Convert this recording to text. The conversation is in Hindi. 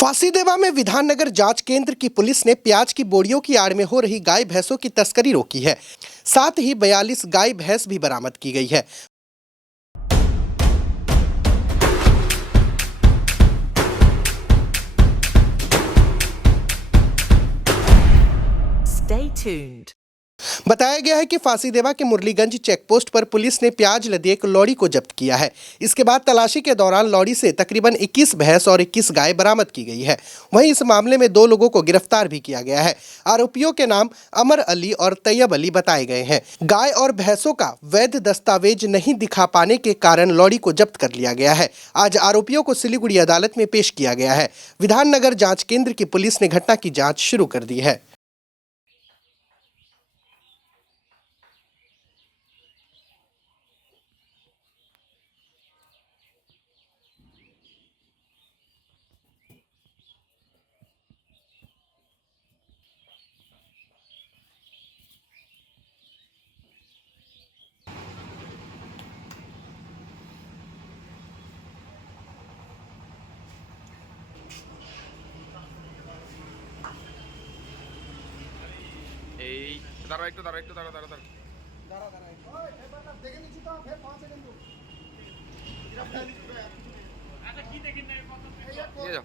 फांसीदेवा में विधाननगर जांच केंद्र की पुलिस ने प्याज की बोरियों की आड़ में हो रही गाय भैंसों की तस्करी रोकी है। साथ ही 42 गाय भैंस भी बरामद की गई है। Stay tuned. बताया गया है कि फांसीदेवा के मुरलीगंज चेकपोस्ट पर पुलिस ने प्याज लदी एक लॉरी को जब्त किया है। इसके बाद तलाशी के दौरान लॉरी से तकरीबन 21 भैंस और 21 गाय बरामद की गई है। वहीं इस मामले में 2 लोगों को गिरफ्तार भी किया गया है। आरोपियों के नाम अमर अली और तैयब अली बताए गए हैं। गाय और भैंसों का वैध दस्तावेज नहीं दिखा पाने के कारण लॉरी को जब्त कर लिया गया है। आज आरोपियों को सिलीगुड़ी अदालत में पेश किया गया है। विधाननगर जांच केंद्र की पुलिस ने घटना की जांच शुरू कर दी है। এই দাঁড়া একটু দাঁড়া একটু দাঁড়া দাঁড়া দাঁড়া নিয়ে যাও।